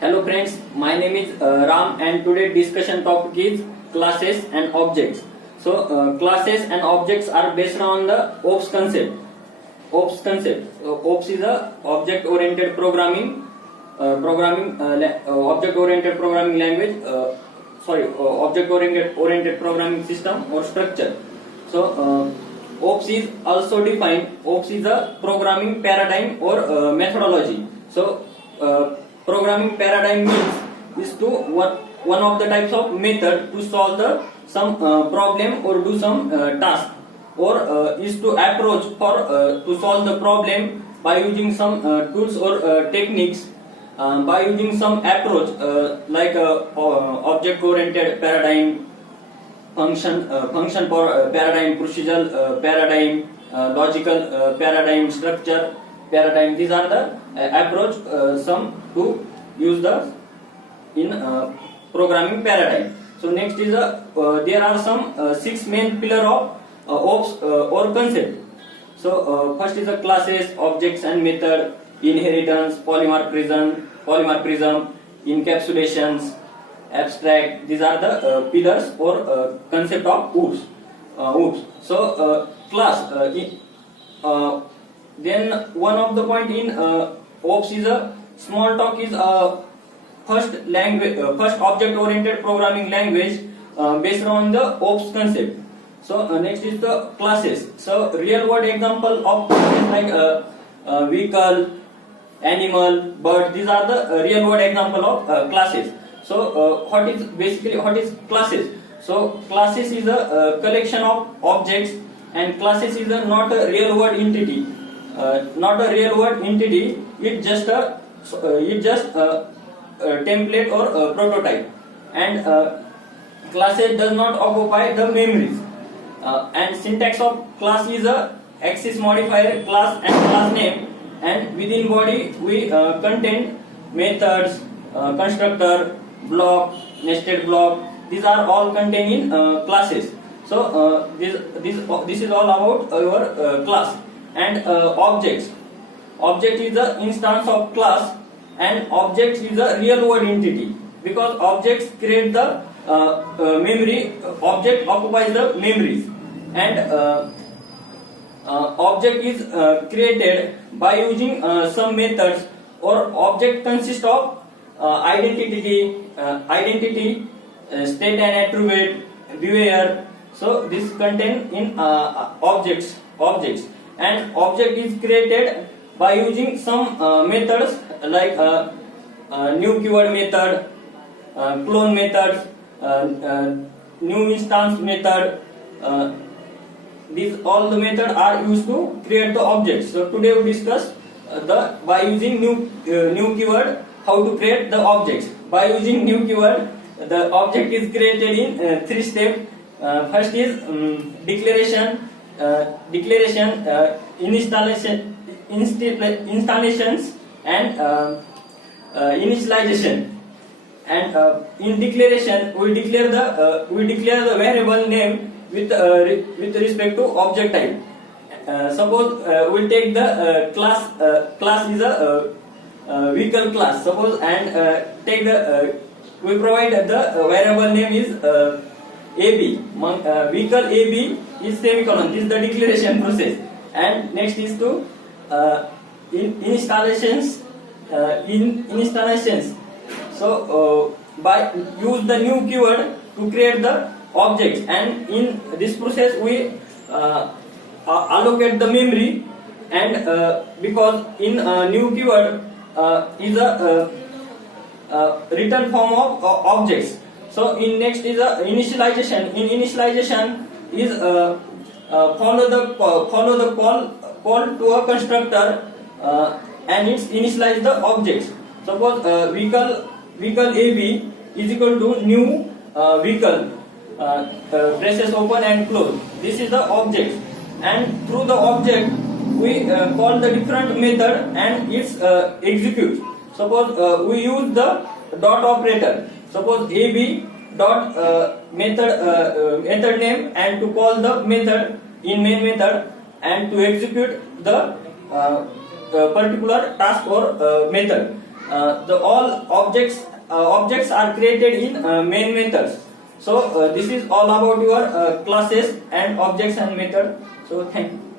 Hello friends, my name is Ram and today discussion topic is classes and objects. So classes and objects are based on the OPS concept. OPS concept. OPS is a object oriented programming object oriented programming language. Object oriented programming system or structure. So OPS is also defined. OPS is a programming paradigm or methodology. So programming paradigm means is to one of the types of method to solve the some problem or do some task, or is to approach for to solve the problem by using some tools or techniques, by using some approach like object oriented paradigm, function paradigm, procedural paradigm, logical paradigm, structure paradigm. These are the approach some to use the in programming paradigm. So next is there are some 6 main pillar of OPS or concept. So first is the classes, objects and method, inheritance, polymorphism, encapsulations, abstract. These are the pillars or concept of OPS. So class. Then one of the point in OPS is a small talk is first object oriented programming language based on the OPS concept. So next is the classes. So real world example of classes like vehicle, animal, bird. These are the real world example of classes. So what is classes? So classes is a collection of objects, and classes is not a real world entity. It just a template or prototype, and classes does not occupy the memories. And syntax of class is a access modifier, class and class name, and within body we contain methods, constructor, block, nested block. These are all contained in classes. So this is all about our class. And objects. Object is the instance of class, and objects is a real world entity, because objects create the memory. Object occupies the memories, and object is created by using some methods, or object consists of identity, state and attribute, behavior. So this contain in objects. And object is created by using some methods like new keyword method, clone methods, new instance method. These all the methods are used to create the objects. So today we discuss by using new keyword how to create the objects. By using new keyword, the object is created in 3 steps. First is declaration, installations, and initialization. And in declaration, we declare the variable name with respect to object type. Suppose we take the class is a vehicle class. Suppose and take the we provide the variable name is AB. Vehicle AB is semicolon. This is the declaration process. And next is to installations. So by use the new keyword to create the objects, and in this process we allocate the memory, and because in new keyword is a written form of objects. So in next is initialization. In initialization is follow the call to a constructor, and it's initialize the objects. Suppose vehicle AB is equal to new vehicle, braces open and close. This is the object, and through the object we call the different method, and it's execute. Suppose we use the dot operator. Suppose AB dot method name, and to call the method in main method, and to execute the particular task or method. The all objects are created in main methods. So this is all about your classes and objects and method. So thank you.